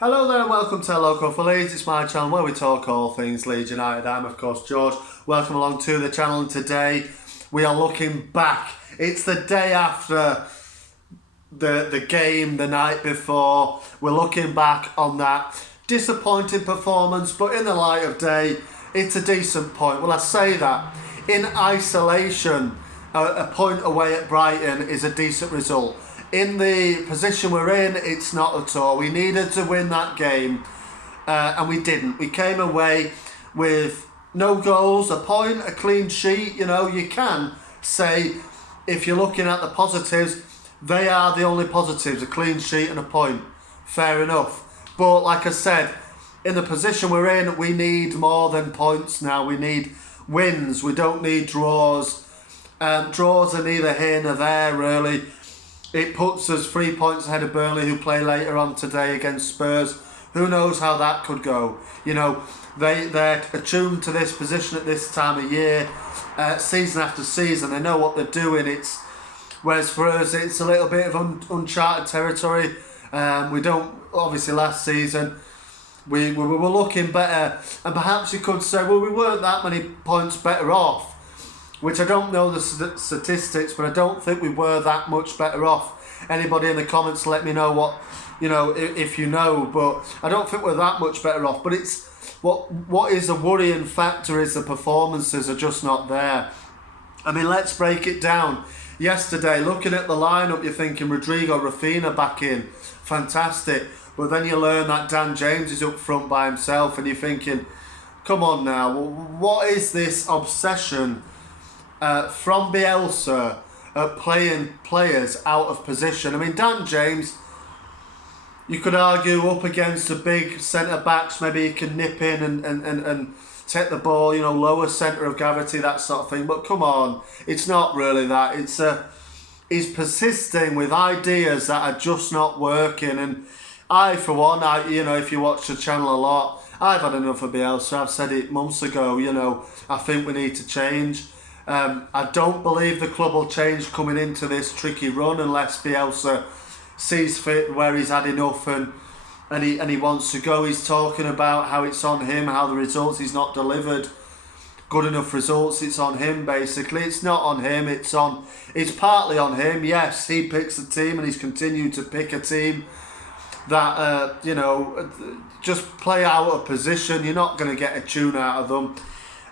Hello there and welcome to Local for Leeds. It's my channel where we talk all things Leeds United. I'm of course George. Welcome along to the channel, and today we are looking back. It's the day after the game the night before. We're looking back on that disappointing performance, but in the light of day, it's a decent point. Well, I say that. In isolation, a point away at Brighton is a decent result. In the position we're in, it's not at all. We needed to win that game, and we didn't. We came away with no goals, a point, a clean sheet. You know, you can say, if you're looking at the positives, they are the only positives, a clean sheet and a point. Fair enough. But like I said, in the position we're in, we need more than points now. We need wins. We don't need draws. Draws are neither here nor there, really. It puts us 3 points ahead of Burnley, who play later on today against Spurs. Who knows how that could go? You know, they're attuned to this position at this time of year, season after season. They know what they're doing. Whereas for us, it's a little bit of uncharted territory. We don't, obviously last season, we were looking better. And perhaps you could say, well, we weren't that many points better off. Which I don't know the statistics, but I don't think we were that much better off. Anybody in the comments, let me know what, if you know. But I don't think we're that much better off. But it's what is a worrying factor is the performances are just not there. I mean, let's break it down. Yesterday, looking at the lineup, you're thinking Rodrigo, Rafinha back in, fantastic. But then you learn that Dan James is up front by himself, and you're thinking, come on now, what is this obsession from Bielsa playing players out of position? I mean, Dan James, you could argue up against the big centre-backs, maybe he can nip in and take the ball, lower centre of gravity, that sort of thing. But come on, it's not really that. He's persisting with ideas that are just not working. And I, for one, if you watch the channel a lot, I've had enough of Bielsa. I've said it months ago, I think we need to change. I don't believe the club will change coming into this tricky run unless Bielsa sees fit where he's had enough and he wants to go. He's talking about how it's on him, how the results he's not delivered good enough results. It's on him basically. It's not on him. It's partly on him. Yes, he picks the team and he's continued to pick a team that just play out of position. You're not going to get a tune out of them.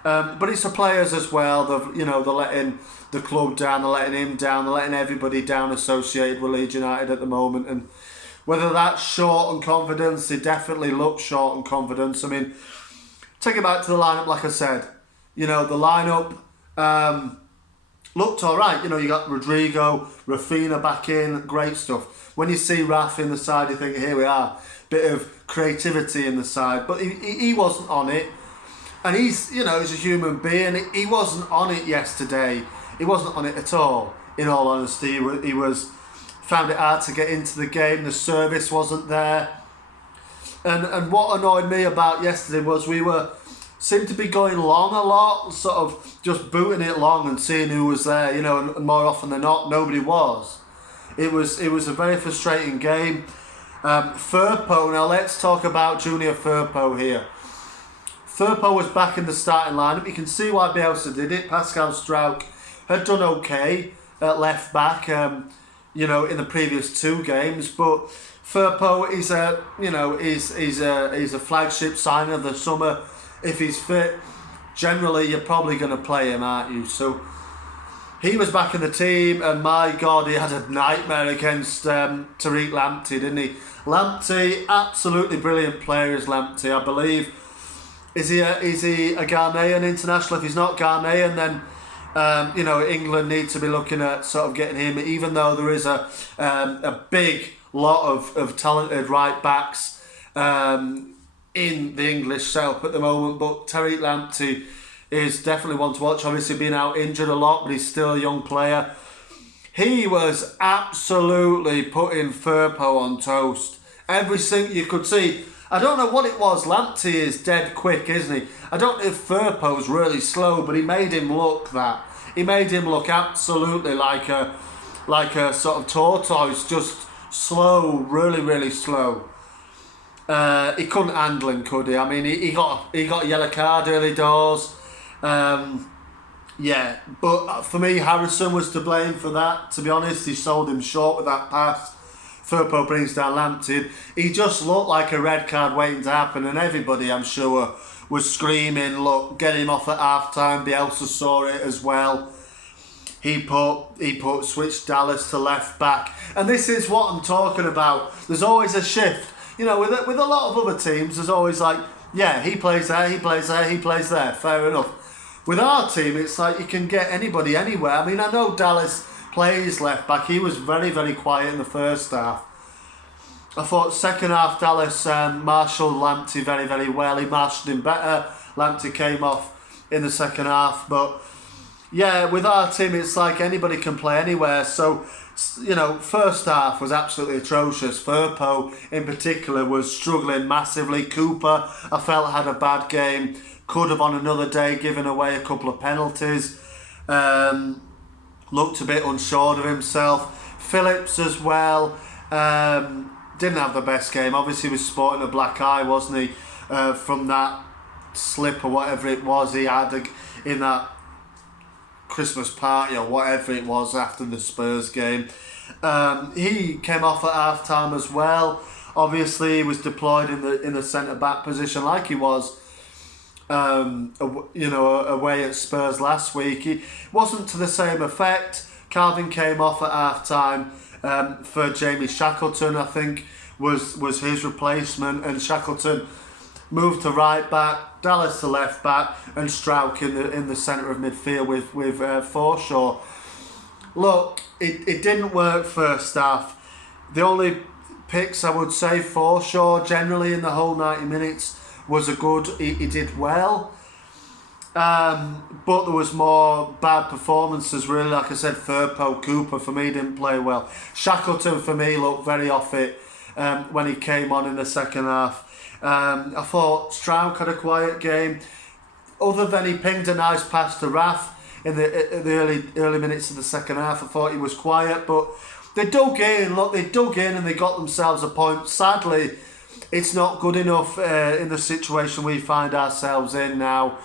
But it's the players as well. They're letting the club down, they're letting him down, they're letting everybody down associated with Leeds United at the moment. And whether that's short on confidence, they definitely look short on confidence. I mean, take it back to the lineup, like I said. The lineup looked all right. You got Rodrigo, Rafinha back in, great stuff. When you see Raf in the side, you think, here we are, bit of creativity in the side. But he wasn't on it. And he's a human being. He wasn't on it yesterday. He wasn't on it at all, in all honesty. He found it hard to get into the game. The service wasn't there. And what annoyed me about yesterday was we seemed to be going long a lot, sort of just booting it long and seeing who was there, and more often than not, nobody was. It was a very frustrating game. Firpo, now let's talk about Junior Firpo here. Firpo was back in the starting lineup. You can see why Bielsa did it. Pascal Struijk had done okay at left back, in the previous two games. But Firpo is a flagship signing of the summer. If he's fit, generally you're probably going to play him, aren't you? So he was back in the team, and my God, he had a nightmare against Tariq Lamptey, didn't he? Lamptey, absolutely brilliant player is Lamptey, I believe. Is he a Ghanaian international? If he's not Ghanaian, then England need to be looking at sort of getting him. Even though there is a big lot of talented right backs in the English South at the moment, but Tariq Lamptey is definitely one to watch. Obviously, been out injured a lot, but he's still a young player. He was absolutely putting Firpo on toast. Everything you could see. I don't know what it was. Lamptey is dead quick, isn't he? I don't know if Firpo's really slow, but he made him look that. He made him look absolutely like a sort of tortoise, just slow, really, really slow. He couldn't handle him, could he? I mean, he got a yellow card early doors. Yeah, but for me, Harrison was to blame for that. To be honest, he sold him short with that pass. Firpo brings down Lamptey. He just looked like a red card waiting to happen, and everybody, I'm sure, was screaming, "Look, get him off at half time." Bielsa saw it as well. He switched Dallas to left back, and this is what I'm talking about. There's always a shift. You know, with a lot of other teams, there's always like, yeah, he plays there, he plays there, he plays there. Fair enough. With our team, it's like you can get anybody anywhere. I mean, I know Dallas plays left back. He was very, very quiet in the first half. I thought second half Dallas marshalled Lamptey very, very well. He marshalled him better. Lamptey came off in the second half. But yeah, with our team, it's like anybody can play anywhere. So, you know, first half was absolutely atrocious. Firpo in particular was struggling massively. Cooper, I felt, had a bad game. Could have on another day given away a couple of penalties. Looked a bit unsure of himself. Phillips as well. Didn't have the best game. Obviously, he was sporting a black eye, wasn't he? From that slip or whatever it was he had in that Christmas party or whatever it was after the Spurs game. He came off at half time as well. Obviously, he was deployed in the centre back position like he was. Away at Spurs last week. He wasn't to the same effect. Calvin came off at half time for Jamie Shackleton, I think, was his replacement, and Shackleton moved to right back, Dallas to left back, and Strauch in the centre of midfield with Forshaw. Look, it didn't work first half. The only picks I would say, Forshaw generally in the whole 90 minutes was a good, he did well, but there was more bad performances really. Like I said, Firpo, Cooper for me didn't play well. Shackleton for me looked very off it when he came on in the second half. I thought Strauch had a quiet game, other than he pinged a nice pass to Raf in the early minutes of the second half. I thought he was quiet, but they dug in and they got themselves a point. Sadly, it's not good enough in the situation we find ourselves in now.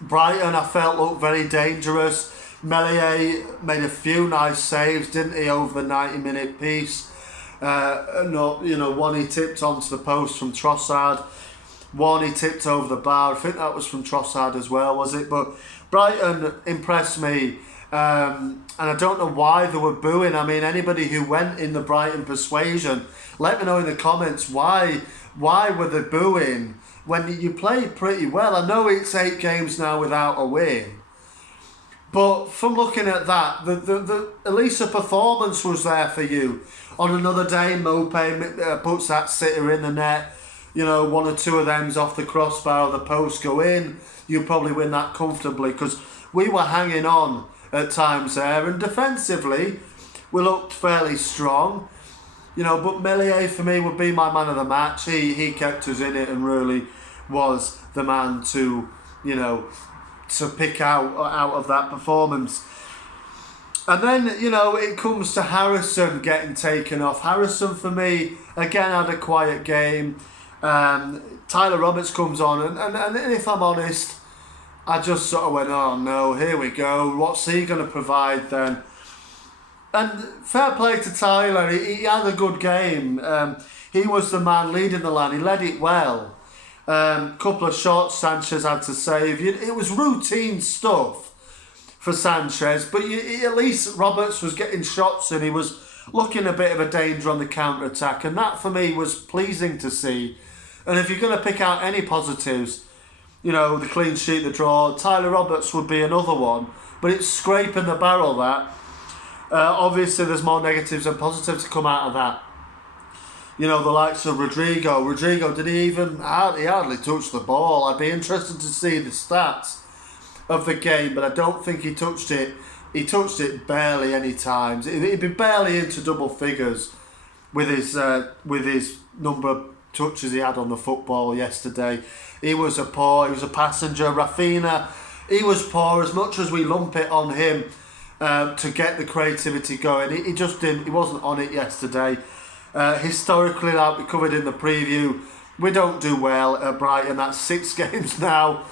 Brighton, I felt, looked very dangerous. Meslier made a few nice saves, didn't he, over the 90-minute piece. One he tipped onto the post from Trossard. One he tipped over the bar. I think that was from Trossard as well, was it? But Brighton impressed me. And I don't know why they were booing. I mean, anybody who went in the Brighton persuasion, let me know in the comments why were they booing when you played pretty well. I know it's 8 games now without a win, but from looking at that, the at least a performance was there for you. On another day, Mope puts that sitter in the net. You know, 1 or 2 of them's off the crossbar or the post go in. You probably win that comfortably, because we were hanging on at times there, and defensively we looked fairly strong, you know. But Meslier for me would be my man of the match. He kept us in it and really was the man to pick out of that performance. And then, it comes to Harrison getting taken off. Harrison for me again had a quiet game. Tyler Roberts comes on and if I'm honest, I just sort of went, oh no, here we go. What's he going to provide then? And fair play to Tyler. He had a good game. He was the man leading the line. He led it well. Couple of shots Sanchez had to save. It was routine stuff for Sanchez, but at least Roberts was getting shots and he was looking a bit of a danger on the counter-attack. And that for me was pleasing to see. And if you're going to pick out any positives, the clean sheet, the draw, Tyler Roberts would be another one. But it's scraping the barrel, that. Obviously, there's more negatives than positives to come out of that. The likes of Rodrigo. Rodrigo, he hardly touched the ball. I'd be interested to see the stats of the game, but I don't think he touched it. He touched it barely any times. He'd be barely into double figures with his number of touches he had on the football yesterday. He was a passenger. Rafinha, he was poor. As much as we lump it on him to get the creativity going, he just didn't. He wasn't on it yesterday. Historically, like we covered in the preview, we don't do well at Brighton. That's 6 games now.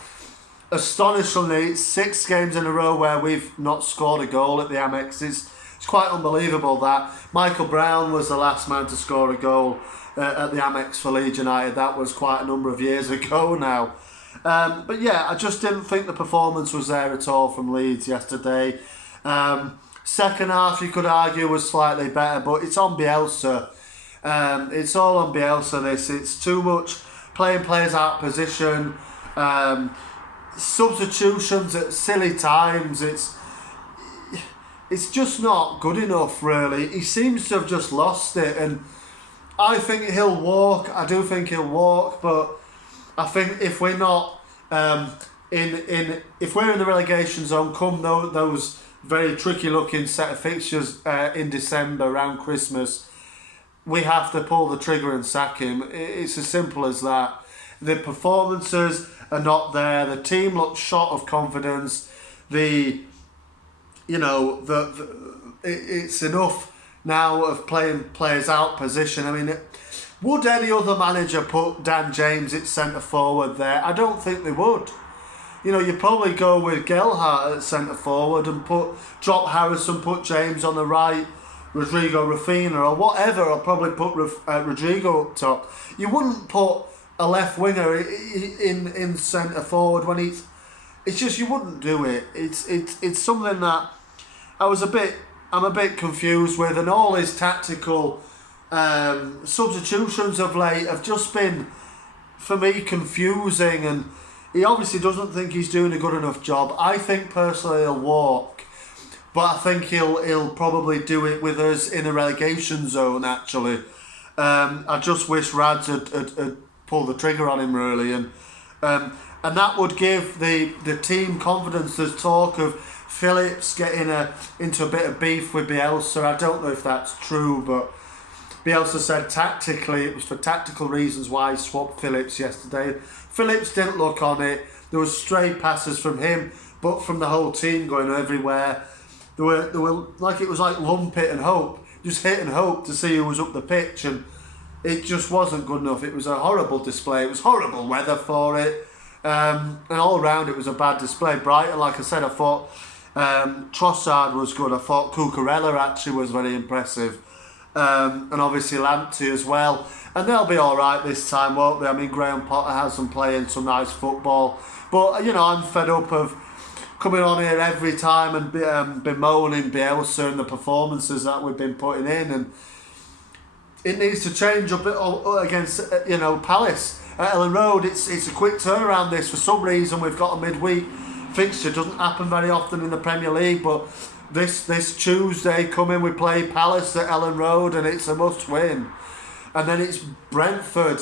Astonishingly, 6 games in a row where we've not scored a goal at the AMEX. It's quite unbelievable that Michael Brown was the last man to score a goal at the AMEX for Leeds United. That was quite a number of years ago now. But yeah, I just didn't think the performance was there at all from Leeds yesterday. Second half, you could argue, was slightly better, but it's on Bielsa. It's all on Bielsa, this. It's too much playing players out of position. Substitutions at silly times. It's just not good enough, really. He seems to have just lost it, and I think he'll walk. I do think he'll walk, but I think if we're not if we're in the relegation zone, come those very tricky looking set of fixtures in December around Christmas, we have to pull the trigger and sack him. It's as simple as that. The performances are not there. The team looks short of confidence. It's enough now of playing players out position. I mean, would any other manager put Dan James at centre forward there? I don't think they would. You'd probably go with Gelhardt at centre forward and drop Harrison, put James on the right, Rodrigo Rafina or whatever, or probably put Rodrigo up top. You wouldn't put a left winger in centre forward when it's just, you wouldn't do it. It's something that I'm a bit confused with, and all his tactical substitutions of late have just been, for me, confusing, and he obviously doesn't think he's doing a good enough job. I think personally he'll walk, but I think he'll probably do it with us in a relegation zone, actually. I just wish Rads had pulled the trigger on him, really, and that would give the team confidence. There's talk of Phillips getting into a bit of beef with Bielsa. I don't know if that's true, but Bielsa said tactically it was for tactical reasons why he swapped Phillips yesterday. Phillips didn't look on it. There was stray passes from him, but from the whole team going everywhere. There were like, it was like lump it and hope, just hit and hope to see who was up the pitch, and it just wasn't good enough. It was a horrible display. It was horrible weather for it, and all round it was a bad display. Brighton, like I said, I thought Trossard was good. I thought Cucurella actually was very impressive, and obviously Lamptey as well. And they'll be all right this time, won't they? I mean, Graham Potter has them playing some nice football, but I'm fed up of coming on here every time and bemoaning Bielsa and the performances that we've been putting in, and it needs to change a bit against Palace at Ellen Road. It's a quick turnaround. This, for some reason, we've got a midweek fixture. Doesn't happen very often in the Premier League, but this Tuesday coming we play Palace at Ellen Road, and it's a must win. And then it's Brentford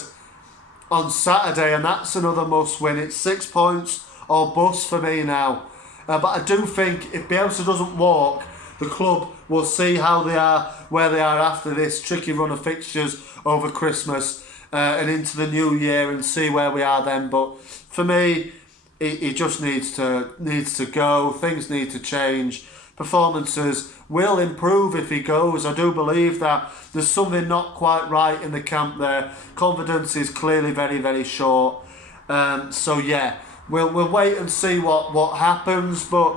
on Saturday, and that's another must win. It's 6 points or bust for me now. But I do think if Bielsa doesn't walk, the club will see how they are, where they are after this tricky run of fixtures over Christmas and into the new year, and see where we are then. But for me, he just needs to go. Things need to change. Performances will improve if he goes. I do believe that there's something not quite right in the camp there. Confidence is clearly very, very short. So yeah, we'll wait and see what happens. But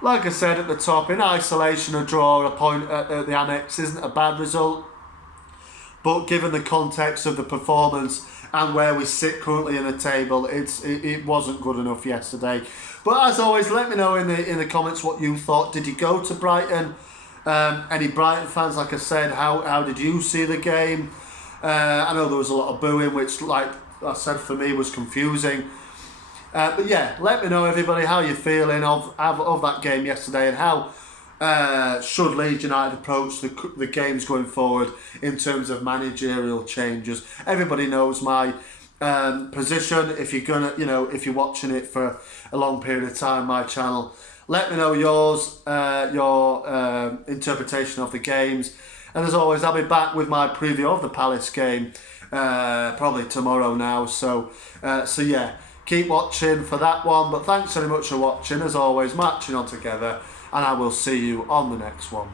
like I said at the top, in isolation, a draw, a point at the AMEX isn't a bad result. But given the context of the performance and where we sit currently in the table, it wasn't good enough yesterday. But as always, let me know in the comments what you thought. Did you go to Brighton? Any Brighton fans, like I said, how did you see the game? I know there was a lot of booing, which, like I said, for me was confusing. But yeah, let me know, everybody, how you're feeling of that game yesterday, and how should Leeds United approach the games going forward in terms of managerial changes. Everybody knows my position. If if you're watching it for a long period of time, my channel, let me know yours, your interpretation of the games. And as always, I'll be back with my preview of the Palace game probably tomorrow now. So yeah, keep watching for that one. But thanks very much for watching. As always, matching on together, and I will see you on the next one.